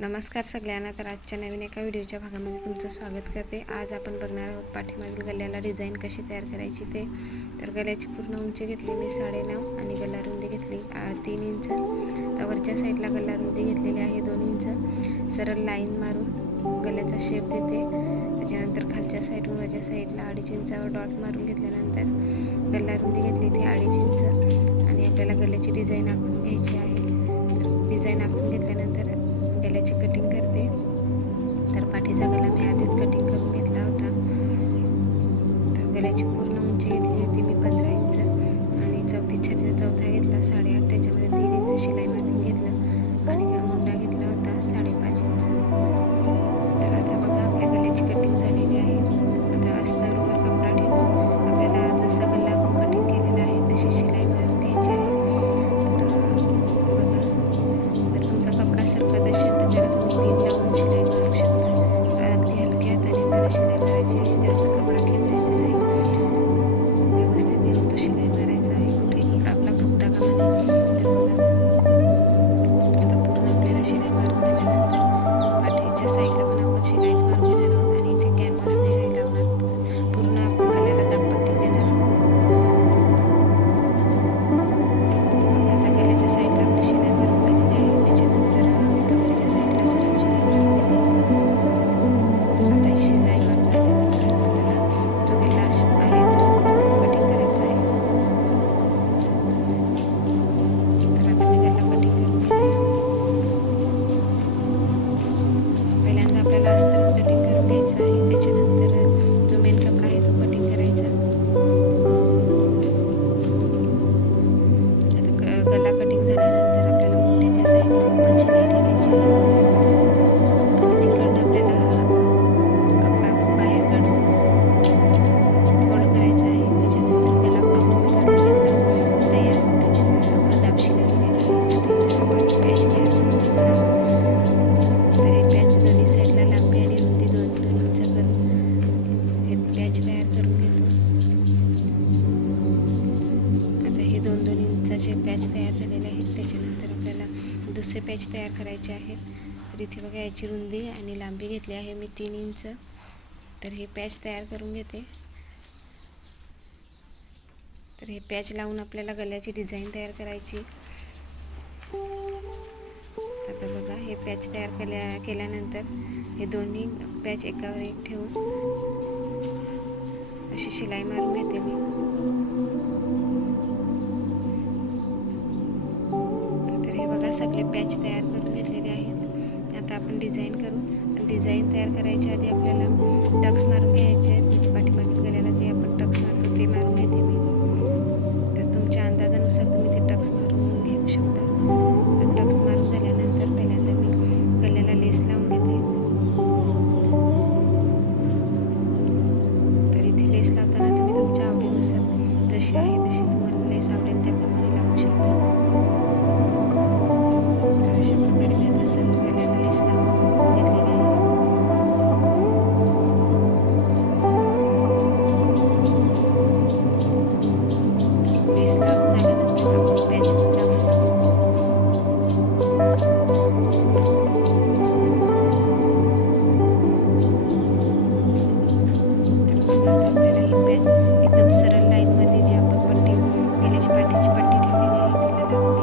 नमस्कार सगळ्यांना तर आजच्या नवीन एका व्हिडिओच्या भागामध्ये तुमचं स्वागत करते. आज आपण बघणार आहोत पाठीमागील गल्याला डिझाईन कशी तयार करायची ते. तर गल्याची पूर्ण उंची घेतली मी साडेनऊ आणि गल्ला रुंदी घेतली आ, तीन इंच. तर वरच्या साईडला गल्ला रुंदी घेतलेली आहे दोन इंच. सरळ लाईन मारून गल्याचा शेप देते. त्याच्यानंतर खालच्या साईडून वरच्या साईडला अडीच इंचावर डॉट मारून घेतल्यानंतर गल्ला रुंदी घेतली ती अडीच इंच. आणि आपल्याला गल्याची डिझाईन आखून घ्यायची आहे. डिझाईन आखून घेतल्यानंतर आपल्याला शिलाई मारून झाल्यानंतर पाठीच्या साईडला आपल्याला अस्तरच कटिंग करून घ्यायचं आहे. त्याच्यानंतर जो मेन कपडा आहे तो कटिंग करायचा. आता क- गला कटिंग झाल्यानंतर आपल्याला मुंड्याच्या साईडला पण शिलाई ठेवायची आहे. पॅच तयार झालेले आहेत. त्याच्यानंतर आपल्याला दुसरे पॅच तयार करायचे आहेत. तर इथे बघा याची रुंदी आणि लांबी घेतली आहे मी तीन इंच. तर हे पॅच तयार करून घेते. तर हे पॅच लावून आपल्याला गल्याची डिझाईन तयार करायची. आता बघा हे पॅच तयार केल्या केल्यानंतर हे दोन्ही पॅच एकावर एक ठेवून अशी शिलाई मारून घेते मी. सगळे पॅच तयार करून घेतलेले आहेत. आता आपण डिझाईन करू. डिझाईन तयार करायच्या आधी आपल्याला टक्स मारून घ्यायचे आहेत. म्हणजे पाठीमागील गल्याला जे आपण टक्स मारतो ते मारून घेते मी. तर तुमच्या अंदाजानुसार तुम्ही ते टक्स मारून घेऊ शकता. तर टक्स मारून झाल्यानंतर पहिल्यांदा मी गल्याला लेस लावून घेते. तर इथे लेस लावताना तुम्ही तुमच्या आवडीनुसार जशी आहे तशी तुम्हाला लेस आवडेल त्याप्रमाणे लावू शकता. अशा प्रकारे मी आता सर्व गल्याला लेस लावून घेतलेली आहे. झाल्यानंतर ही पॅच सरळ लाईनमध्ये जी आपण पट्टी गेल्याची पाठीची पट्टी ठेवलेली आहे तिला लावून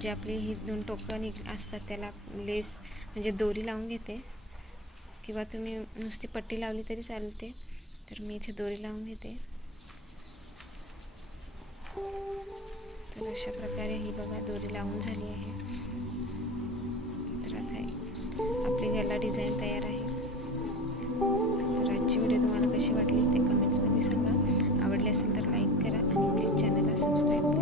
जे आपली ही दोन टोकं निघ असतात त्याला लेस म्हणजे दोरी लावून घेते. किंवा तुम्ही नुसती पट्टी लावली तरी चालते तर मी इथे दोरी लावून घेते. तर अशा प्रकारे ही बघा दोरी लावून झाली आहे. तर आता आपली गला डिझाईन तयार आहे. तर आजची व्हिडिओ तुम्हाला कशी वाटली ते कमेंट्समध्ये सांगा. आवडले असेल तर लाईक करा आणि प्लीज चॅनलला सबस्क्राईब करा.